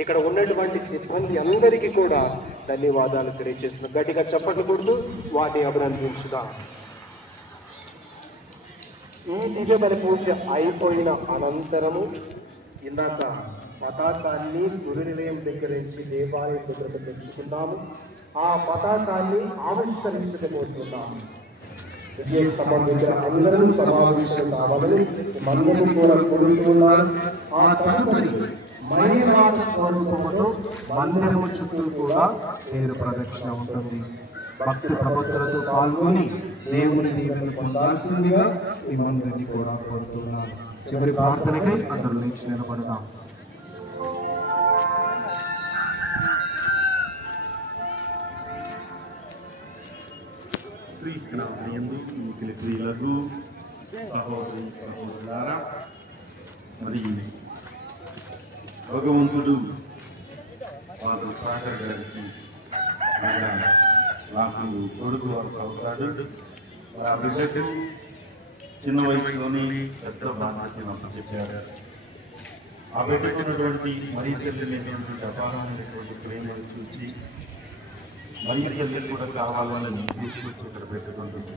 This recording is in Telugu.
ఇక్కడ ఉన్నటువంటి సిబ్బంది అందరికీ కూడా ధన్యవాదాలు తెలియజేస్తున్నాం. గట్టిగా చప్పట్లు కొడుతూ వాటిని అభినందించుదాం. ఈ దివ్య బలి పూజ అయిపోయిన అనంతరము ఇందాక పతాకాన్ని గురు నిలయం దగ్గర నుంచి దేవాలయం దగ్గరకు తెచ్చుకున్నాము. ఆ పతాకాన్ని ఆవిష్కరించకపోతున్నాము. విజయకు సంబంధించిన అందరూ సమావేశం కావాలని మందరూ కూడా కోరుతున్నారు. ఆ తదుపరి మందిరము చుట్టూ కూడా పేరు ప్రదక్షిణ ఉంటుంది. భక్తుల ప్రభక్తులతో పాల్గొని దేవుని దీవెనలు పొందాల్సిందిగా మిమ్మల్ని కూడా కోరుతున్నాను. చివరి ప్రార్థనకై అందరూ లేచి నిలబడదాం. క్రీస్తునందు మిగిలిన ప్రియులకు సహోదరి సహోదరులారా, మరి భగవంతుడు ఫాదర్ సాగర్ గారికి నాకు కొడుకు వరకు అవుతాడు. ఆ బిడ్డకు చిన్న వయసులోనే పెద్ద బాధ్యతను అప్పచెప్పారు. ఆ బిడ్డకున్నటువంటి మరీ తల్లినేటువంటి అపారమైనటువంటి ప్రేమను చూసి మరీ తల్లి కూడా కావాలని తీసుకొచ్చి ఇక్కడ పెట్టుకుంటుంది.